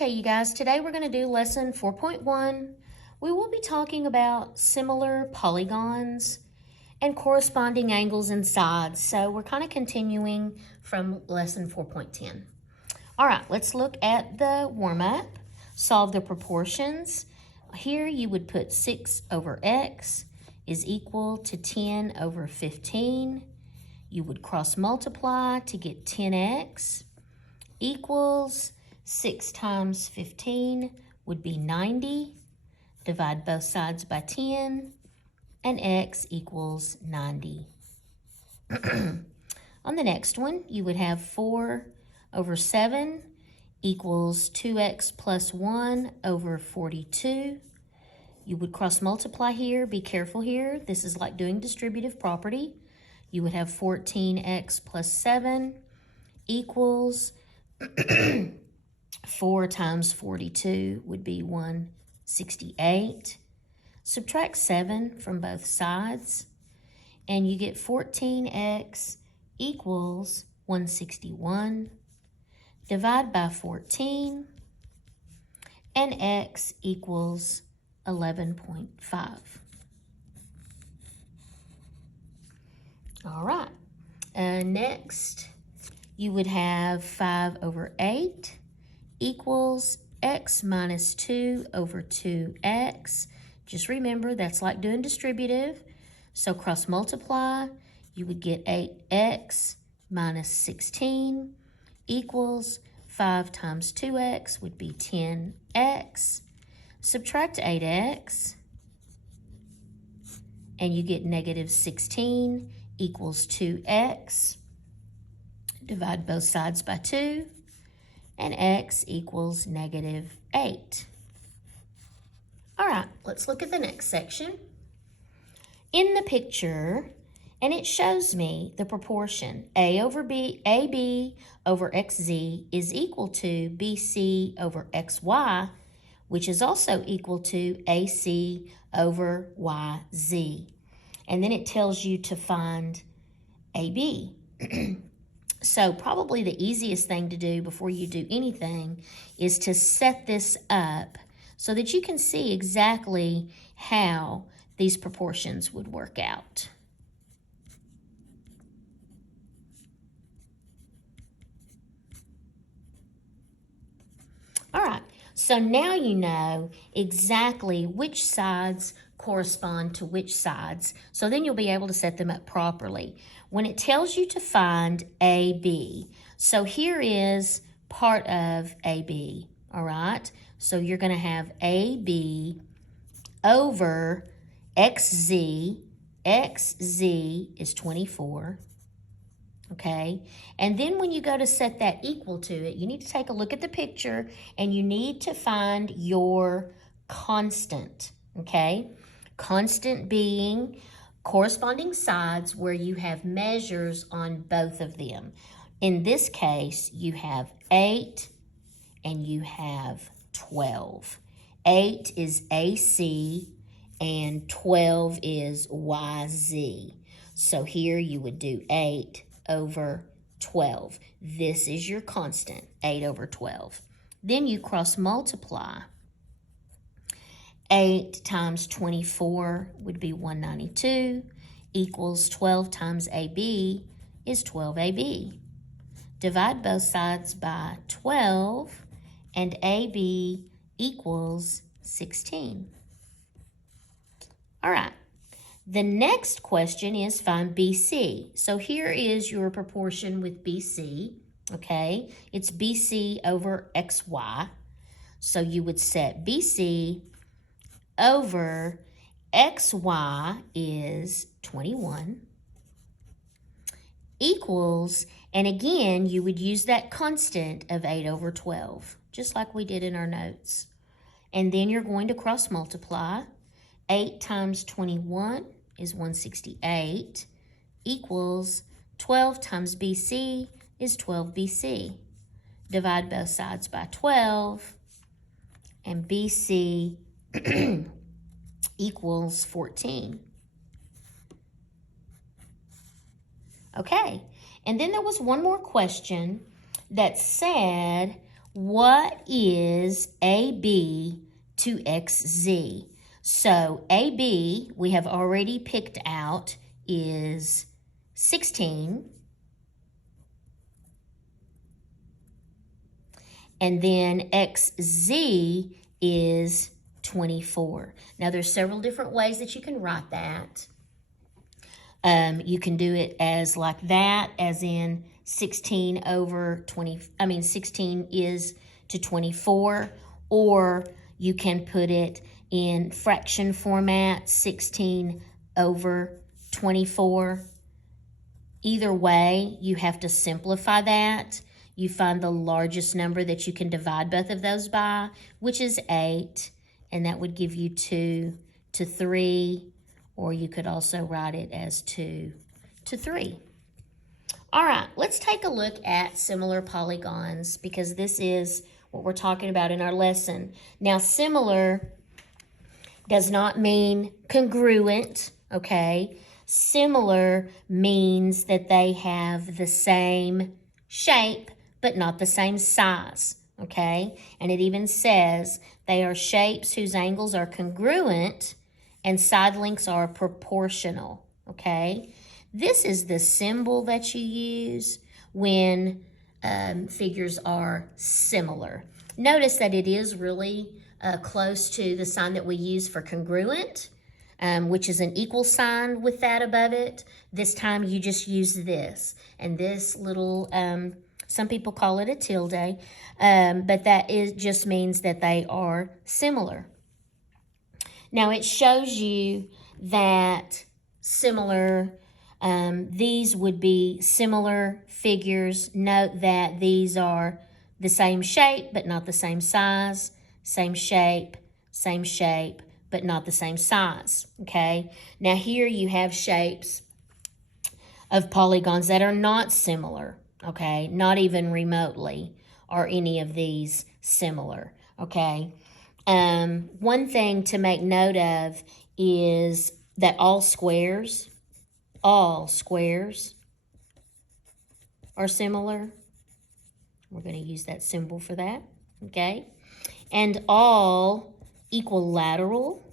Okay, you guys, today we're going to do lesson 4.1. We will be talking about similar polygons and corresponding angles and sides. So we're kind of continuing from lesson 4.10. All right, let's look at the warm-up. Solve the proportions. Here you would put 6 over x is equal to 10 over 15. You would cross multiply to get 10x equals 6 times 15 would be 90. Divide both sides by 10, and x equals 90. On the next one, you would have 4 over 7 equals 2x plus 1 over 42. You would cross multiply here. Be careful here. This is like doing distributive property. You would have 14x plus 7 equals 4 times 42 would be 168. Subtract 7 from both sides, and you get 14x equals 161. Divide by 14, and x equals 11.5. All right, next you would have 5 over 8 equals x minus 2 over 2x. Just remember, that's like doing distributive. So cross multiply, you would get 8x minus 16 equals 5 times 2x would be 10x. Subtract 8x, and you get negative 16 equals 2x. Divide both sides by 2, and x equals negative 8. All right, let's look at the next section. In the picture, and it shows me the proportion AB over XZ is equal to BC over XY, which is also equal to AC over YZ. And then it tells you to find AB. So probably the easiest thing to do before you do anything is to set this up so that you can see exactly how these proportions would work out. All right, so now you know exactly which sides correspond to which sides, so then you'll be able to set them up properly. When it tells you to find AB, so here is part of AB, all right? So you're going to have AB over XZ. XZ is 24, okay? And then when you go to set that equal to it, you need to take a look at the picture and you need to find your constant, okay? Constant being corresponding sides where you have measures on both of them. In this case, you have 8 and you have 12. 8 is AC and 12 is YZ. So here you would do 8 over 12. This is your constant, 8 over 12. Then you cross multiply. 8 times 24 would be 192 equals 12 times AB is 12AB. Divide both sides by 12 and AB equals 16. All right, the next question is find BC. So here is your proportion with BC, okay? It's BC over XY. So you would set BC over XY is 21 equals, and again, you would use that constant of 8 over 12, just like we did in our notes. And then you're going to cross multiply. 8 times 21 is 168 equals 12 times BC is 12 BC. Divide both sides by 12, and BC equals 14. Okay, and then there was one more question that said, what is AB to XZ? So AB, we have already picked out, is 16. And then XZ is 24. Now, there's several different ways that you can write that. You can do it as like that, as in 16 over 20, 16 is to 24, or you can put it in fraction format, 16 over 24. Either way, you have to simplify that. You find the largest number that you can divide both of those by, which is 8, and that would give you 2 to 3, or you could also write it as 2 to 3. All right, let's take a look at similar polygons, because this is what we're talking about in our lesson. Now, similar does not mean congruent, okay? Similar means that they have the same shape, but not the same size, okay? And it even says they are shapes whose angles are congruent and side lengths are proportional, okay? This is the symbol that you use when figures are similar. Notice that it is really close to the sign that we use for congruent, which is an equal sign with that above it. This time you just use this. And this little, some people call it a tilde, but that just means that they are similar. Now it shows you that similar, these would be similar figures. Note that these are the same shape, but not the same size. Same shape, but not the same size, okay? Now here you have shapes of polygons that are not similar, okay? Not even remotely are any of these similar, okay? One thing to make note of is that all squares are similar. We're going to use that symbol for that, okay? And all equilateral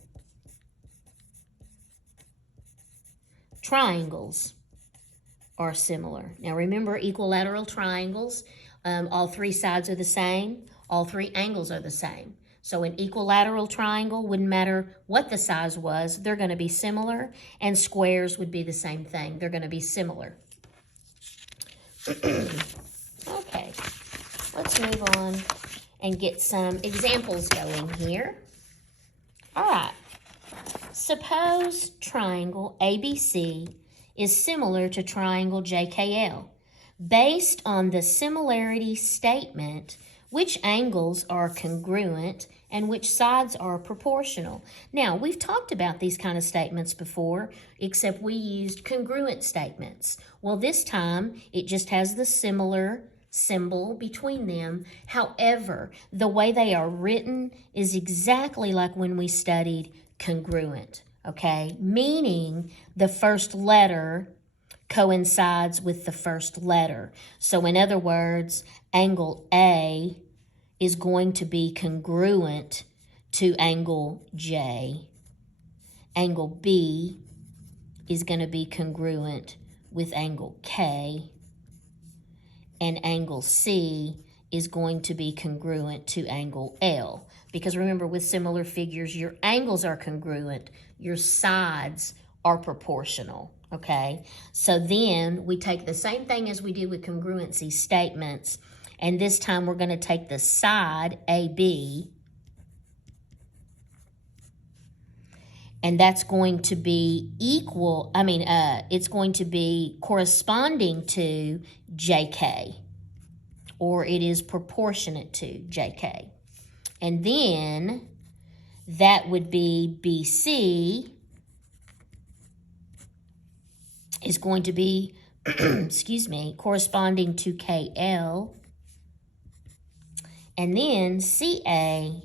triangles are similar. Now remember, equilateral triangles, all three sides are the same, all three angles are the same. So an equilateral triangle, wouldn't matter what the size was, they're going to be similar, and squares would be the same thing. They're going to be similar. Okay, let's move on and get some examples going here. All right, suppose triangle ABC is similar to triangle JKL. Based on the similarity statement, which angles are congruent and which sides are proportional? Now, we've talked about these kind of statements before, except we used congruent statements. Well, this time, it just has the similar symbol between them. However, the way they are written is exactly like when we studied congruent, okay? Meaning the first letter coincides with the first letter. So in other words, angle A is going to be congruent to angle J. Angle B is going to be congruent with angle K. And angle C is going to be congruent to angle L. Because remember, with similar figures, your angles are congruent, your sides are proportional. Okay, so then we take the same thing as we did with congruency statements, and this time we're going to take the side AB, and that's going to be it's going to be corresponding to JK, or it is proportionate to JK. And then that would be BC is going to be, corresponding to KL. And then CA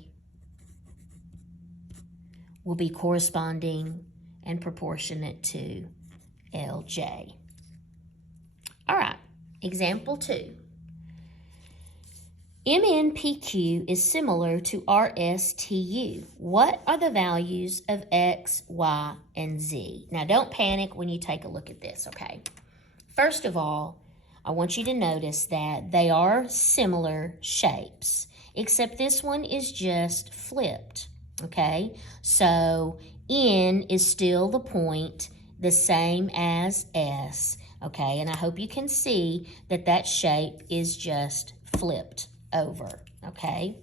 will be corresponding and proportionate to LJ. All right, example 2. MNPQ is similar to RSTU. What are the values of X, Y, and Z? Now, don't panic when you take a look at this, okay? First of all, I want you to notice that they are similar shapes, except this one is just flipped, okay? So, N is still the point, the same as S, okay? And I hope you can see that that shape is just flipped over, okay?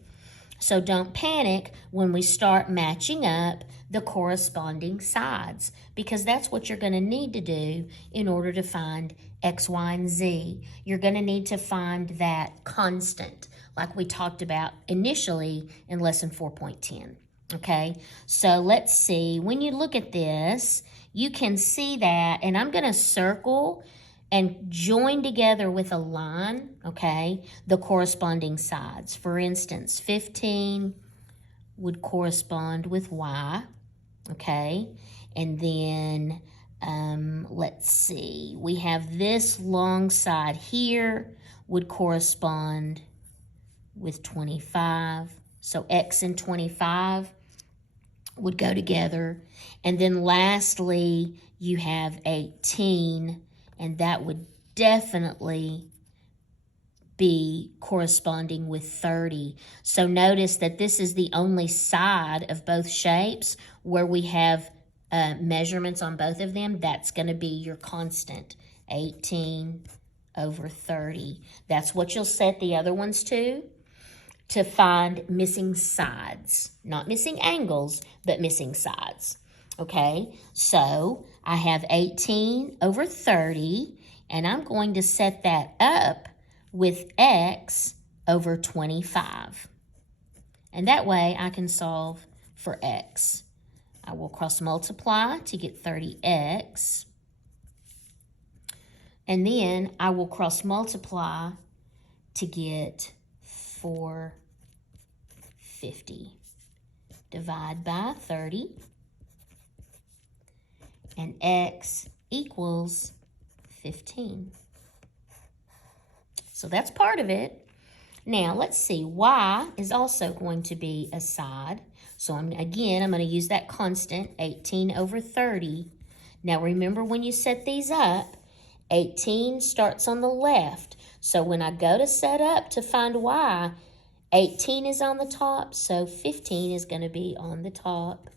So don't panic when we start matching up the corresponding sides, because that's what you're going to need to do in order to find X, Y, and Z. You're going to need to find that constant like we talked about initially in lesson 4.10. Okay, so let's see. When you look at this, you can see that, and I'm going to circle and join together with a line, okay, the corresponding sides. For instance, 15 would correspond with Y, okay, and then let's see, we have this long side here would correspond with 25, so X and 25 would go together, and then lastly, you have 18, and that would definitely be corresponding with 30. So notice that this is the only side of both shapes where we have measurements on both of them. That's going to be your constant, 18 over 30. That's what you'll set the other ones to find missing sides. Not missing angles, but missing sides. Okay, so I have 18 over 30, and I'm going to set that up with X over 25. And that way I can solve for X. I will cross multiply to get 30X. And then I will cross multiply to get 450. Divide by 30. And X equals 15. So that's part of it. Now, let's see. Y is also going to be a side. So, I'm going to use that constant, 18 over 30. Now, remember when you set these up, 18 starts on the left. So, when I go to set up to find Y, 18 is on the top, so 15 is going to be on the top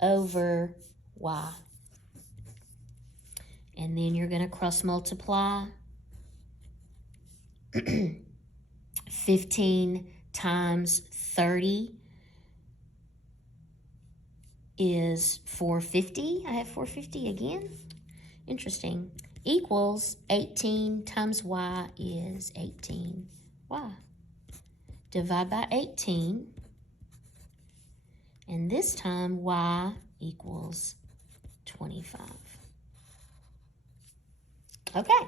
over Y. And then you're going to cross multiply. 15 times 30 is 450. I have 450 again. Interesting. Equals 18 times Y is 18Y. Divide by 18. And this time Y equals 25. Okay.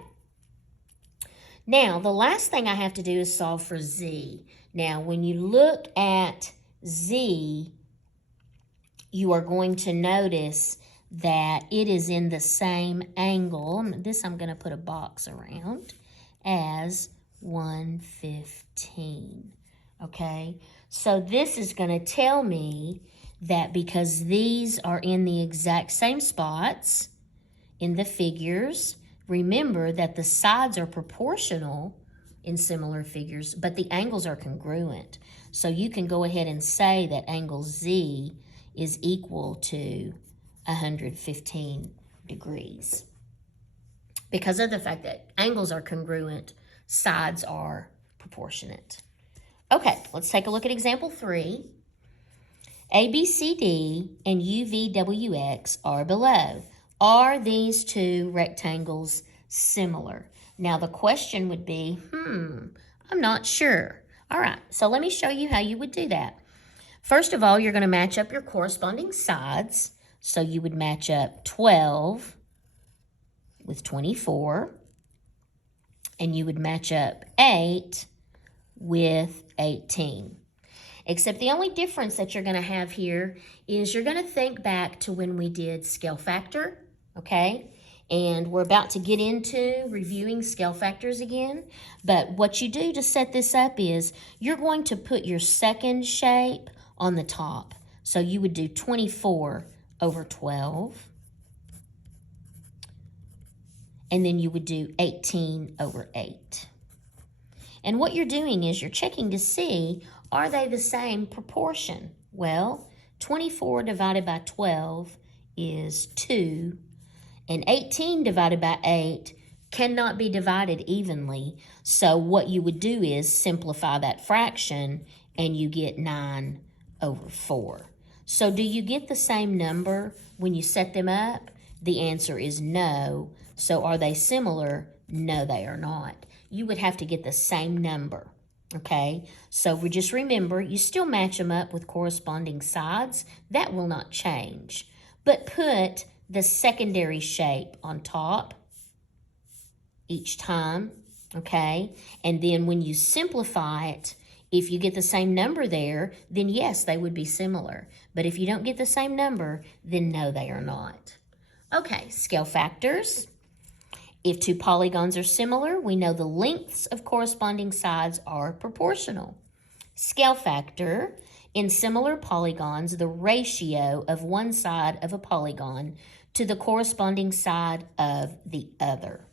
Now, the last thing I have to do is solve for Z. Now, when you look at Z, you are going to notice that it is in the same angle. This I'm going to put a box around as 115. Okay? So this is going to tell me that because these are in the exact same spots in the figures, remember that the sides are proportional in similar figures, but the angles are congruent. So you can go ahead and say that angle Z is equal to 115 degrees. Because of the fact that angles are congruent, sides are proportionate. Okay, let's take a look at example 3. ABCD and UVWX are below. Are these two rectangles similar? Now the question would be, I'm not sure. All right, so let me show you how you would do that. First of all, you're going to match up your corresponding sides. So you would match up 12 with 24. And you would match up 8 with 18. Except the only difference that you're going to have here is you're going to think back to when we did scale factor, okay? And we're about to get into reviewing scale factors again. But what you do to set this up is you're going to put your second shape on the top. So you would do 24 over 12. And then you would do 18 over 8. And what you're doing is you're checking to see, are they the same proportion? Well, 24 divided by 12 is 2, and 18 divided by 8 cannot be divided evenly. So what you would do is simplify that fraction, and you get 9 over 4. So do you get the same number when you set them up? The answer is no. So are they similar? No, they are not. You would have to get the same number, okay? So we just remember, you still match them up with corresponding sides. That will not change. But put the secondary shape on top each time, okay? And then when you simplify it, if you get the same number there, then yes, they would be similar. But if you don't get the same number, then no, they are not. Okay, scale factors. If two polygons are similar, we know the lengths of corresponding sides are proportional. Scale factor. In similar polygons, the ratio of one side of a polygon to the corresponding side of the other.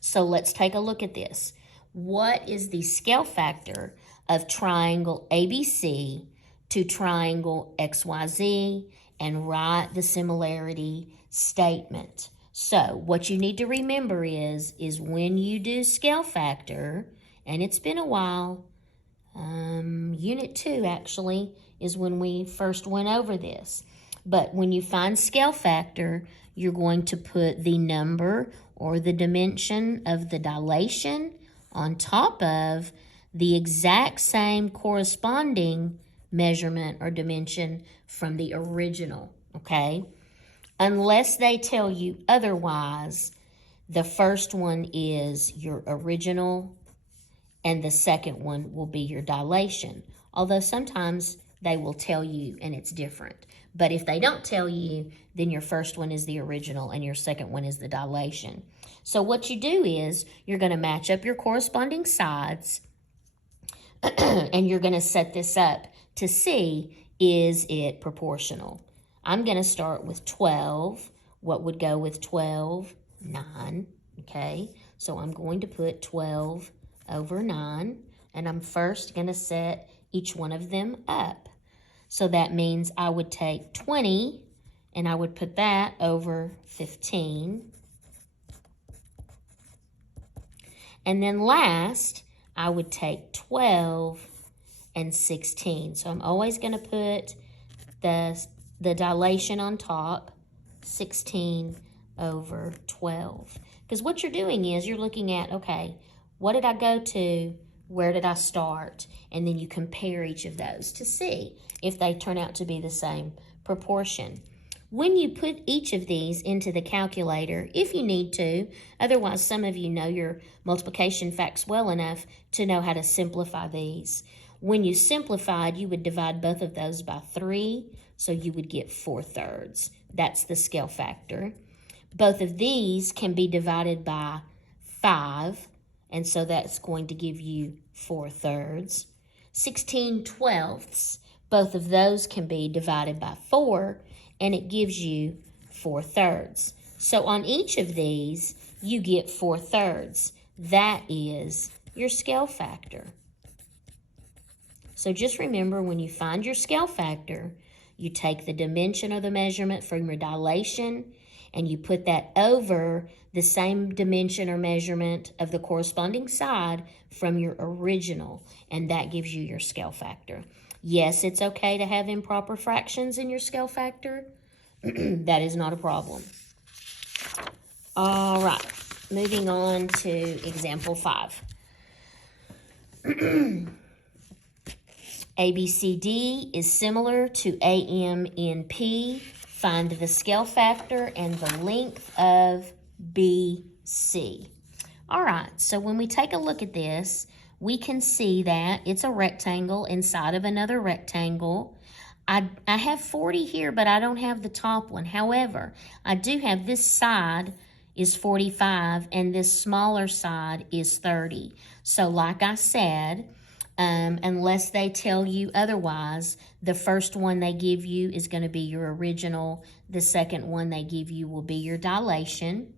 So let's take a look at this. What is the scale factor of triangle ABC to triangle XYZ? And write the similarity statement. So what you need to remember is when you do scale factor, and it's been a while, Unit 2 actually is when we first went over this. But when you find scale factor, you're going to put the number or the dimension of the dilation on top of the exact same corresponding measurement or dimension from the original, okay? Unless they tell you otherwise, the first one is your original and the second one will be your dilation. Although sometimes they will tell you and it's different. But if they don't tell you, then your first one is the original and your second one is the dilation. So what you do is you're going to match up your corresponding sides and you're going to set this up to see, is it proportional? I'm going to start with 12. What would go with 12? 9, okay? So I'm going to put 12 over 9, and I'm first going to set each one of them up. So that means I would take 20, and I would put that over 15. And then last, I would take 12 and 16. So I'm always going to put the dilation on top, 16 over 12. Because what you're doing is you're looking at, okay, what did I go to? Where did I start? And then you compare each of those to see if they turn out to be the same proportion. When you put each of these into the calculator, if you need to, otherwise some of you know your multiplication facts well enough to know how to simplify these. When you simplified, you would divide both of those by 3, so you would get 4/3. That's the scale factor. Both of these can be divided by 5, and so that's going to give you 4/3. 16/12, both of those can be divided by 4, and it gives you 4/3. So on each of these, you get 4/3. That is your scale factor. So just remember, when you find your scale factor, you take the dimension of the measurement from your dilation and you put that over the same dimension or measurement of the corresponding side from your original, and that gives you your scale factor. Yes, it's okay to have improper fractions in your scale factor. That is not a problem. All right, moving on to example 5. ABCD is similar to AMNP. Find the scale factor and the length of BC. All right, so when we take a look at this, we can see that it's a rectangle inside of another rectangle. I have 40 here, but I don't have the top one. However, I do have this side is 45 and this smaller side is 30. So like I said, unless they tell you otherwise, the first one they give you is going to be your original. The second one they give you will be your dilation.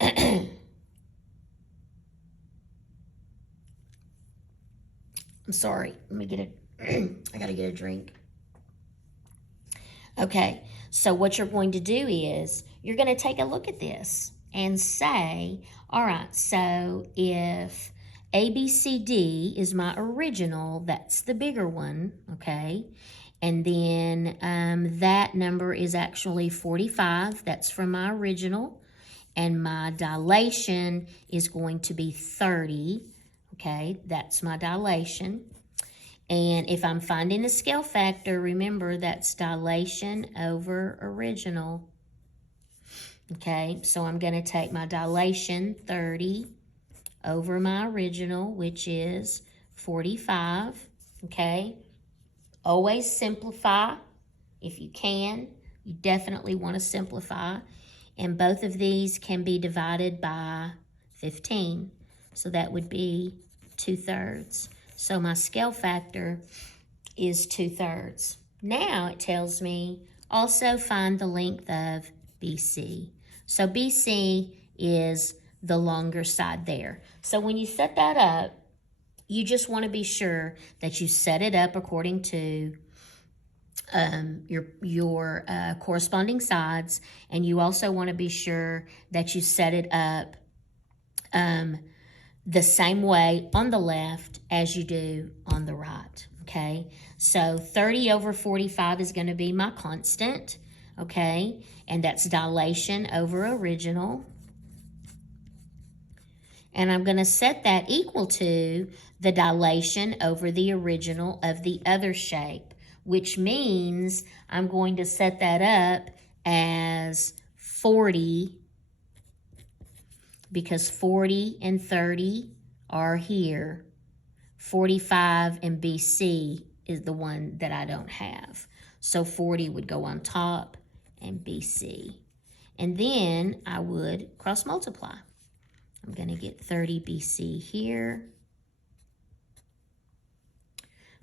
I'm sorry. Let me get a I got to get a drink. Okay, so what you're going to do is you're going to take a look at this and say, all right, so if ABCD is my original, that's the bigger one, okay? And then that number is actually 45. That's from my original. And my dilation is going to be 30, okay? That's my dilation. And if I'm finding the scale factor, remember that's dilation over original. Okay, so I'm going to take my dilation, 30, over my original, which is 45. Okay, always simplify if you can. You definitely want to simplify. And both of these can be divided by 15. So that would be 2/3. So my scale factor is 2/3. Now it tells me also find the length of BC. So BC is the longer side there. So when you set that up, you just want to be sure that you set it up according to your corresponding sides, and you also want to be sure that you set it up the same way on the left as you do on the right, okay? So 30 over 45 is going to be my constant, okay? And that's dilation over original. And I'm going to set that equal to the dilation over the original of the other shape, which means I'm going to set that up as 40, because 40 and 30 are here. 45 and BC is the one that I don't have. So 40 would go on top and BC. And then I would cross multiply. I'm going to get 30 BC here.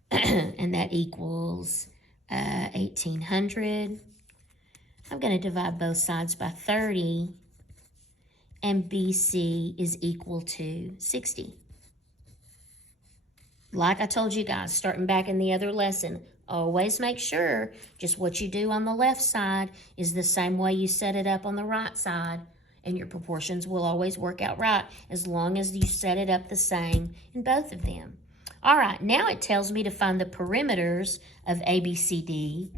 And that equals 1,800. I'm going to divide both sides by 30. And BC is equal to 60. Like I told you guys, starting back in the other lesson, always make sure just what you do on the left side is the same way you set it up on the right side, and your proportions will always work out right as long as you set it up the same in both of them. All right, now it tells me to find the perimeters of ABCD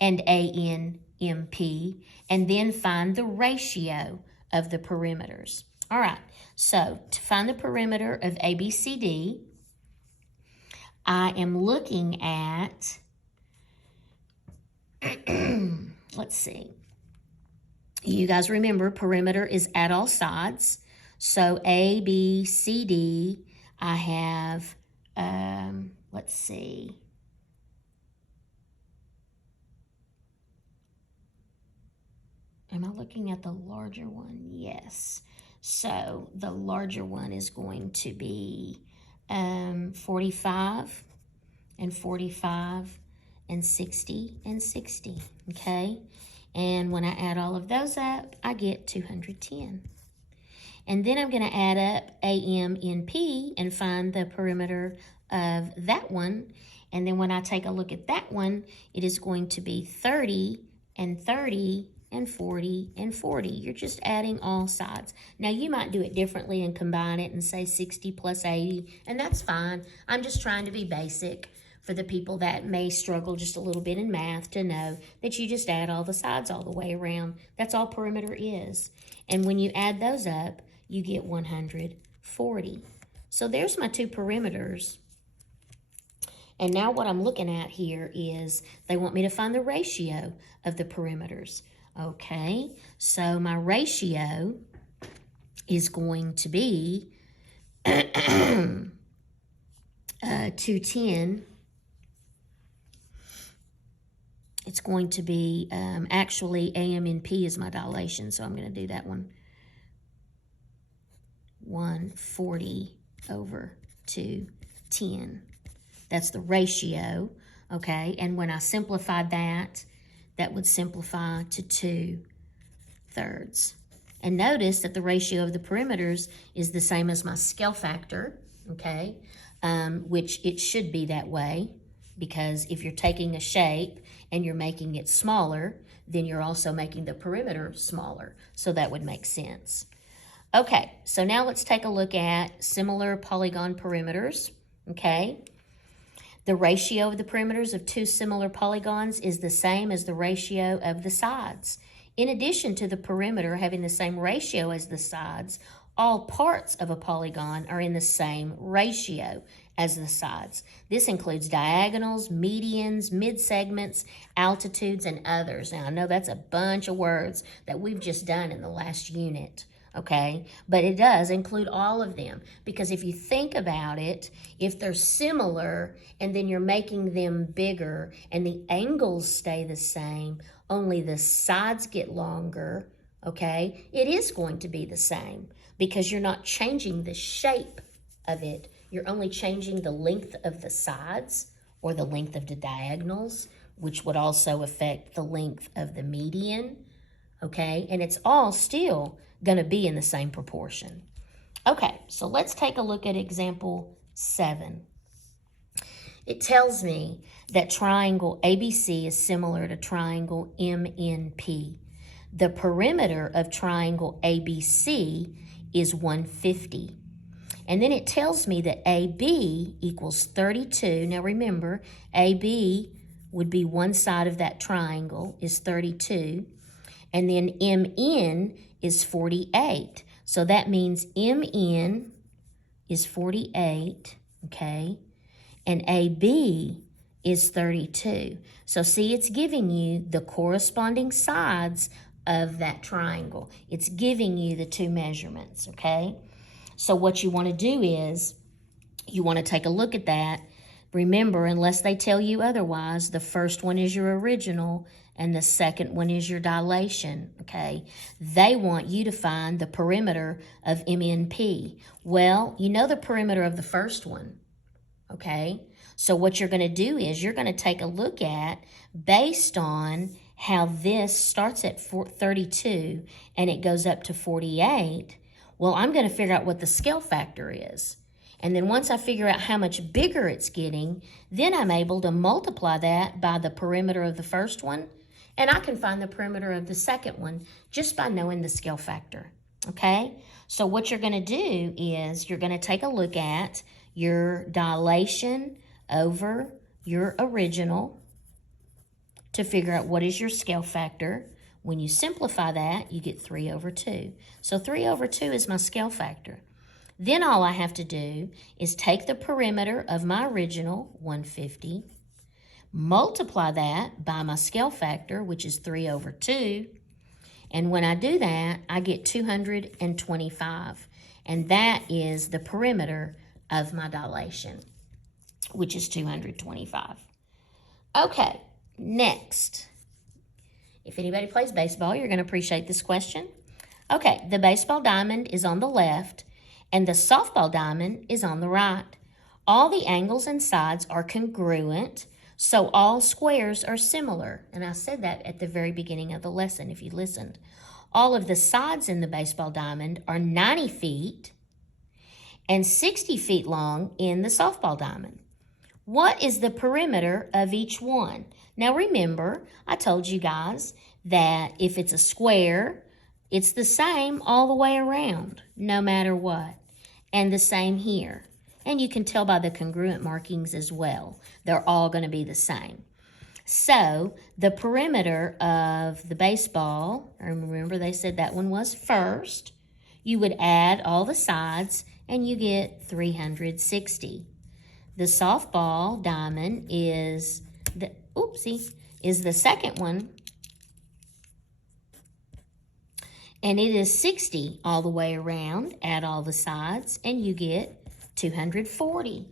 and ANMP, and then find the ratio of the perimeters. All right, so to find the perimeter of ABCD, I am looking at, let's see. You guys remember perimeter is at all sides. So A, B, C, D, I have, let's see. Am I looking at the larger one? Yes. So the larger one is going to be 45 and 45 and 60 and 60, okay? And when I add all of those up, I get 210. And then I'm going to add up AMNP and find the perimeter of that one. And then when I take a look at that one, it is going to be 30 and 30 and 40 and 40. You're just adding all sides. Now you might do it differently and combine it and say 60 plus 80, and that's fine. I'm just trying to be basic for the people that may struggle just a little bit in math to know that you just add all the sides all the way around. That's all perimeter is. And when you add those up, you get 140. So there's my two perimeters. And now what I'm looking at here is they want me to find the ratio of the perimeters. Okay, so my ratio is going to be 210 it's going to be, actually AMNP is my dilation, so I'm going to do that one. 140 over 210. That's the ratio, okay? And when I simplified that, that would simplify to 2/3. And notice that the ratio of the perimeters is the same as my scale factor, okay? Which it should be that way, because if you're taking a shape and you're making it smaller, then you're also making the perimeter smaller. So that would make sense. Okay, so now let's take a look at similar polygon perimeters, okay? The ratio of the perimeters of two similar polygons is the same as the ratio of the sides. In addition to the perimeter having the same ratio as the sides, all parts of a polygon are in the same ratio as the sides. This includes diagonals, medians, mid-segments, altitudes, and others. Now, I know that's a bunch of words that we've just done in the last unit, okay? But it does include all of them, because if you think about it, if they're similar and then you're making them bigger and the angles stay the same, only the sides get longer, okay, it is going to be the same because you're not changing the shape of it. You're only changing the length of the sides or the length of the diagonals, which would also affect the length of the median, okay? And it's all still going to be in the same proportion. Okay, so let's take a look at example 7. It tells me that triangle ABC is similar to triangle MNP. The perimeter of triangle ABC is 150. And then it tells me that AB equals 32. Now remember, AB would be one side of that triangle, is 32. And then MN is 48. So that means MN is 48, okay? And AB is 32. So see, it's giving you the corresponding sides of that triangle. It's giving you the two measurements, okay? So what you want to do is you want to take a look at that. Remember, unless they tell you otherwise, the first one is your original and the second one is your dilation, okay? They want you to find the perimeter of MNP. Well, you know the perimeter of the first one, okay? So what you're going to do is you're going to take a look at, based on how this starts at 32 and it goes up to 48, well, I'm going to figure out what the scale factor is. And then once I figure out how much bigger it's getting, then I'm able to multiply that by the perimeter of the first one, and I can find the perimeter of the second one just by knowing the scale factor, okay? So what you're going to do is you're going to take a look at your dilation over your original to figure out what is your scale factor. When you simplify that, you get 3/2. So 3/2 is my scale factor. Then all I have to do is take the perimeter of my original, 150, multiply that by my scale factor, which is 3/2. And when I do that, I get 225. And that is the perimeter of my dilation, which is 225. Okay, next. If anybody plays baseball, you're going to appreciate this question. Okay, the baseball diamond is on the left, and the softball diamond is on the right. All the angles and sides are congruent, so all squares are similar. And I said that at the very beginning of the lesson, if you listened. All of the sides in the baseball diamond are 90 feet and 60 feet long in the softball diamond. What is the perimeter of each one? Now remember, I told you guys that if it's a square, it's the same all the way around, no matter what. And the same here. And you can tell by the congruent markings as well. They're all going to be the same. So the perimeter of the baseball, remember they said that one was first, you would add all the sides and you get 360. The softball diamond is the second one, and it is 60 all the way around. Add all the sides and you get 240.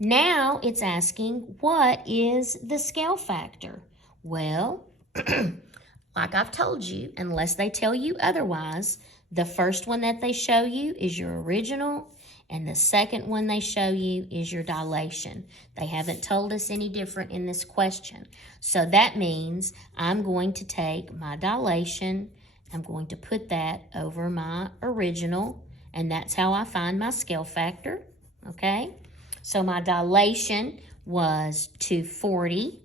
Now it's asking, what is the scale factor? Well, like I've told you, unless they tell you otherwise, the first one that they show you is your original, and the second one they show you is your dilation. They haven't told us any different in this question. So that means I'm going to take my dilation, I'm going to put that over my original, and that's how I find my scale factor, okay? So my dilation was 240,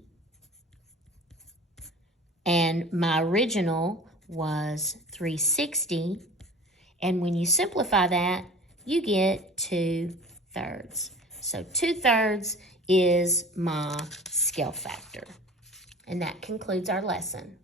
and my original was 360. And when you simplify that, you get 2/3. So 2/3 is my scale factor. And that concludes our lesson.